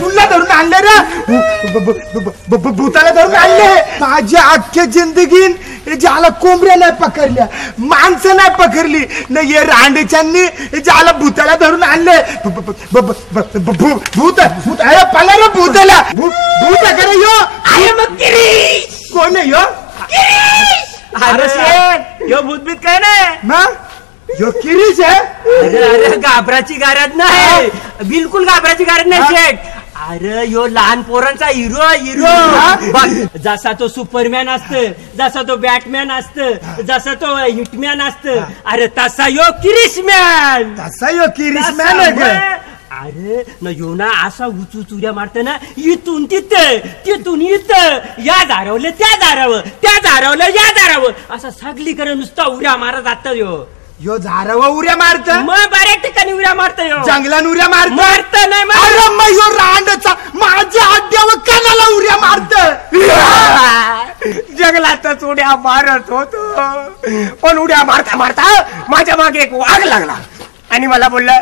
तुला धरून आणले रे, भूताला धरून आणले. माझ्या अख्ख्या जिंदगीत ज्याला कोंबड्या नाही पकडल्या, माणसं नाही पकडली न, ये रांडेच्यांनी ज्याला भूताला धरून आणले. भूत अरे पला रे भूताला, भूत करे यो. कोण आहे यो? यो भूतभीत काय नाही, यो किरीच आहे. अरे घाबराची गरज नाही, बिलकुल घाबराची गरज नाही शेठ. अरे यो लहान पोरांचा हिरो हिरो. जसा तो सुपरमॅन असत, जसा तो बॅटमॅन असत, जसा तो हिटमॅन असत, अरे तसा यो किरीशमॅन. तसा यो किरीशमॅन आहे. अरे न यो ना असा उचूऱ्या मारत ना, इथून तिथं तिथून इथं, या दारावलं त्या दारावर, त्या दारावलं या दारावर, असा सगळीकडे नुसता उड्या मारत जात यो झारावा उड्या मारत. मग बऱ्याच ठिकाणी उड्या मारत यो. जंगलान उड्या मारत नाही. अरे मग यो रांडचा माझ्या अड्ड्यावर कानाला उड्या मारत. जंगलातच उड्या मारत होतो, पण उड्या मारता मारता माझ्या मागे एक वाघ लागला आणि मला बोलला,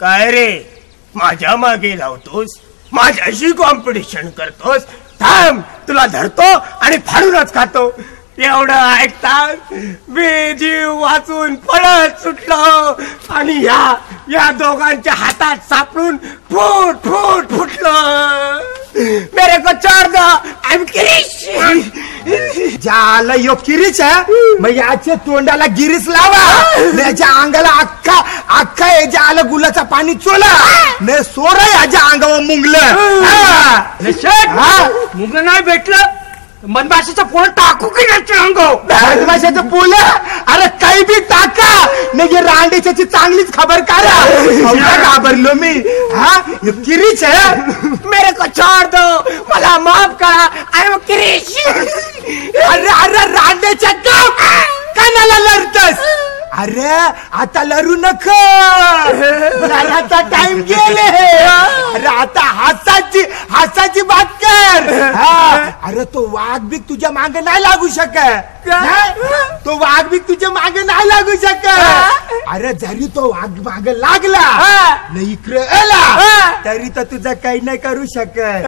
काय रे माझ्या मागे लावतोस, माझ्याशी कॉम्पिटिशन करतोस, थांब तुला धरतो आणि फाडूनच खातो. एवढं ऐकतात मी जीव वाचून पळत सुटलो आणि या दोघांच्या हातात सापडून फुट फुट फुटलं. मेरे को छोड़ दो, आई एम किरीश. ज्याला यो किरीच आहे, मग याच्या तोंडाला गिरीस लावा, याच्या अंगाला अख्खा अख्खा याच्या गुलाचा पाणी चोला, ने सोरा याच्या अंगावर मुंगलं. मुंगलं नाही भेटलं, मनमाशीचं पोळ टाकू की मधमाशाचं पोल. अरे काही बी टाका, नाही रांडेच्याची चांगलीच खबर काढा. घाबरलो मी. किरीच आहे. मेरे को छोड़ दो, मला माफ करा, आय एम किरीश. अरे अरे रांडेच्या कानाला लढतस. अरे आता लढू नको, लढाचा टाइम गेले. अरे आता हासाची बात कर. अरे तो वाघ बी तुझ्या मागे नाही लागू शकत, तो वाघ बी तुझ्या मागे नाही लागू शकत. अरे जरी तो वाघ मागे लागला नाही इकडे आला तरी तर तुझं काही नाही करू शकत.